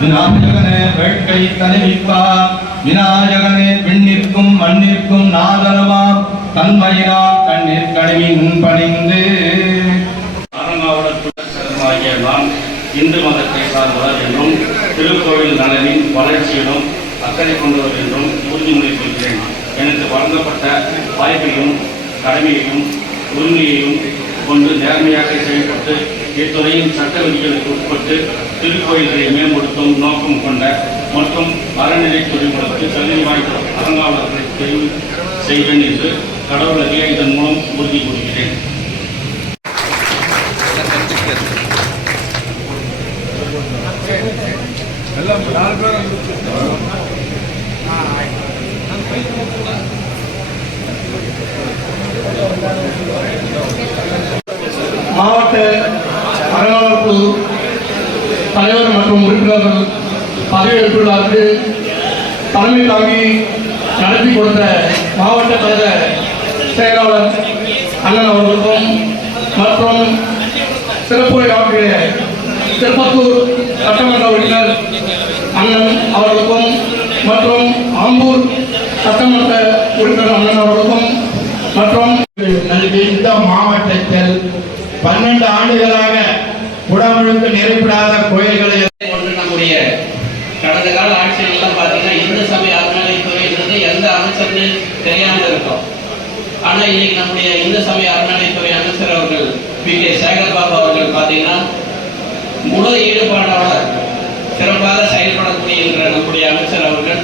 விநாயகனே வேட்கை தனிவிப்பா விநாயகனே விண்ணிற்கும் மண்ணிற்கும் நாதரவா தன்மையினா கண்ணீர் கழிவின் பணிந்து ஆகிய நான் இந்து மதத்தை சார்ந்தவர் என்றும் திருக்கோவில் நலனின் வளர்ச்சியிலும் அக்கறை கொண்டவர் என்றும் உறுதிமொழி கொள்கிறேன். எனக்கு வழங்கப்பட்ட வாய்ப்பையும் கடமையையும் உரிமையையும் கொண்டு நேர்மையாக செயல்பட்டு இத்துறையின் சட்ட விதிகளுக்கு உட்பட்டு திருக்கோயில்களை மேம்படுத்தும் நோக்கம் கொண்ட மற்றும் அறநிலைத்துறைகளுக்கு தகுதி வாய்ந்த அறங்காவலர்களை தெரிவு செய்வேன் என்று கடவுளை இதன் மூலம் உறுதி கூறுகிறேன். மாவட்ட அறங்காவலர் குழு தலைவர் மற்றும் உறுப்பினர்கள் பதவியேற்புள்ளாருக்கு தலைமை தாங்கி நடத்தி கொடுத்த மாவட்ட கழக செயலாளர் அண்ணன் அவர்களுக்கும் மற்றும் சிறப்புரை ஆற்றிய திருப்பத்தூர் சட்டமன்ற உறுப்பினர் அண்ணன் அவர்களுக்கும் மற்றும் ஆம்பூர் சட்டமன்ற உறுப்பினர் அண்ணன் அவர்களுக்கும் மற்றும் இந்த மாவட்டத்தில் 12 ஆண்டுகளாக குடமுழுக்கு நிறைப்படாத கோயில்களை நம்முடைய கடந்த கால ஆட்சியெல்லாம் பார்த்தீங்கன்னா இந்து சமய அறநிலைத்துறைன்றது எந்த அமைச்சர்னு தெரியாமல் இருக்கும். ஆனால் இன்னைக்கு நம்முடைய இந்து சமய அறநிலைத்துறை அமைச்சர் அவர்கள் பி.கே. சேகர்பாபு அவர்கள் பார்த்தீங்கன்னா முழு ஈடுபாடோட சிறப்பாக செயல்படக்கூடிய நம்முடைய அமைச்சர் அவர்கள்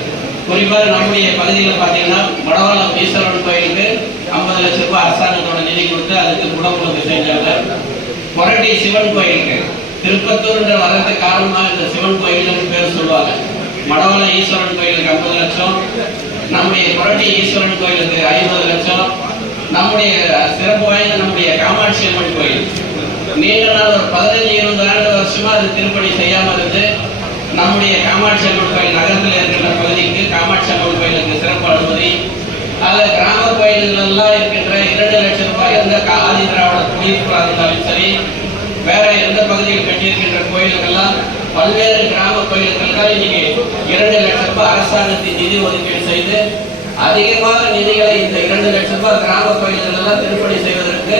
குறிப்பாக நம்முடைய பகுதியில் பார்த்தீங்கன்னா மடவாளம் ஈஸ்வரன் கோயிலுக்கு 50 லட்சம் ரூபாய் அரசாங்கத்தோட நிதி கொடுத்து அதுக்கு குடமுழுக்கு செஞ்சாங்க. கொரட்டி சிவன் கோயிலுக்கு திருப்பத்தூர்ன்ற வரதுக்கு காரணமாக இந்த சிவன் கோயிலுக்கு பேர் சொல்லுவாங்க. மடவாளம் ஈஸ்வரன் கோயிலுக்கு 50 லட்சம், நம்முடைய கொரட்டி ஈஸ்வரன் கோயிலுக்கு 50 லட்சம், நம்முடைய சிறப்பு வாய்ந்த நம்முடைய காமாட்சி அம்மன் கோயில் நீண்ட நாள் ஒரு 15-20 வருஷமா அது திருப்பணி செய்யாமல் இருந்து நம்முடைய காமாட்சி அம்மன் கோயில் நகரத்தில் இருக்கின்ற பகுதிக்கு காமாட்சி அம்மன் கோயிலுக்கு சிறப்பு அனுமதி, அதில் கிராம கோயில்களெல்லாம் இருக்கின்ற 2 லட்சம் ரூபாய் எந்த ஆதி திராவிட குடியிருப்பாக இருந்தாலும் சரி, வேற எந்த பகுதியில் கட்டியிருக்கின்ற கோயில்கள்லாம் பல்வேறு கிராம கோயில்கள் இன்னைக்கு 2 லட்சம் ரூபாய் அரசாங்கத்தின் நிதி ஒதுக்கீடு செய்து அதிகமான நிதிகளை இந்த 2 லட்சம் ரூபாய் கிராம கோயில்கள் எல்லாம் திருப்பணி செய்வதற்கு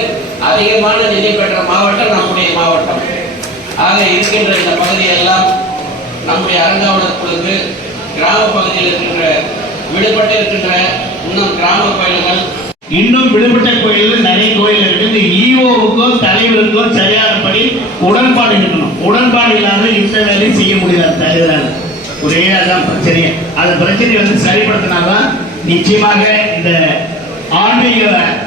அதிகமான நிதி பெற்ற மாவட்டம் நம்முடைய மாவட்டம். ஆக இருக்கின்ற இந்த பகுதியெல்லாம் நம்முடைய அறங்காவலர் குழுக்கு கிராம பகுதியில் இருக்கின்ற விடுபட்டு இருக்கின்ற இன்னும் கிராம கோயில்கள் இன்னும் விடுபட்ட கோயில்கள் நிறைய கோயில் இருக்கு. ஈஓவுக்கும் தலைவருக்கும் சரியானபடி உடன்பாடு இருக்கணும். உடன்பாடு இல்லாத இந்த வேலையை செய்ய முடியாது தலைவரால். ஒரே அதான் பிரச்சனையே. அந்த பிரச்சனையை சரிப்படுத்தினாதான் நிச்சயமாக இந்த ஆன்மீக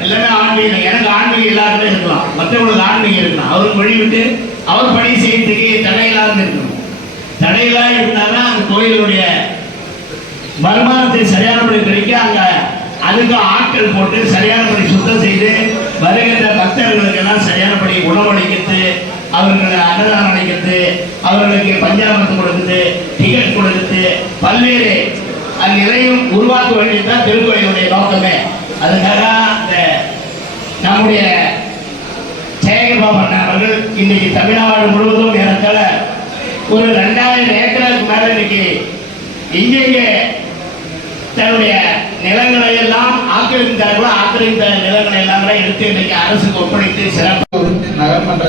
எல்லாமே ஆன்மீகம், எனக்கு ஆன்மீகம் இல்லாதவே இருக்கலாம், மற்றவங்களுக்கு ஆன்மீகம் இருக்கலாம். அவருக்கு வழிவிட்டு அவர் பணி செய்யறதுக்கு தடையில்லாத இருக்கணும். தடையில்லாத இருந்தாதான் அந்த கோயிலுடைய வருமானத்தை சரியானபடி கிடைக்க அங்க அதுக்கு ஆட்கள் போட்டு சரியானபடி சுத்தம் செய்து வருகின்ற பக்தர்களுக்கு எல்லாம் சரியானபடி உணவளிக்கிறது, அவர்களை அன்னதானம் அளிக்கிறது, அவர்களுக்கு பஞ்சாபத்து கொடுக்குது, டிக்கெட் கொடுக்குது, பல்வேறு அந்நிலையும் உருவாக்க வேண்டியதுதான் திருக்கோயிலுடைய நோக்கமே. அதுக்காக நம்முடைய சேகர்பாபு அவர்கள் இன்னைக்கு தமிழ்நாடு முழுவதும் ஏறத்தாழ ஒரு 2000 ஏக்கருக்கு மேல இன்னைக்கு இங்கே தன்னுடைய நிலங்களை எல்லாம் ஆக்கிரமித்த நிலங்களை எல்லாம் எடுத்து இன்றைக்கு அரசுக்கு ஒப்படைத்து சிறப்பு நகர்மன்ற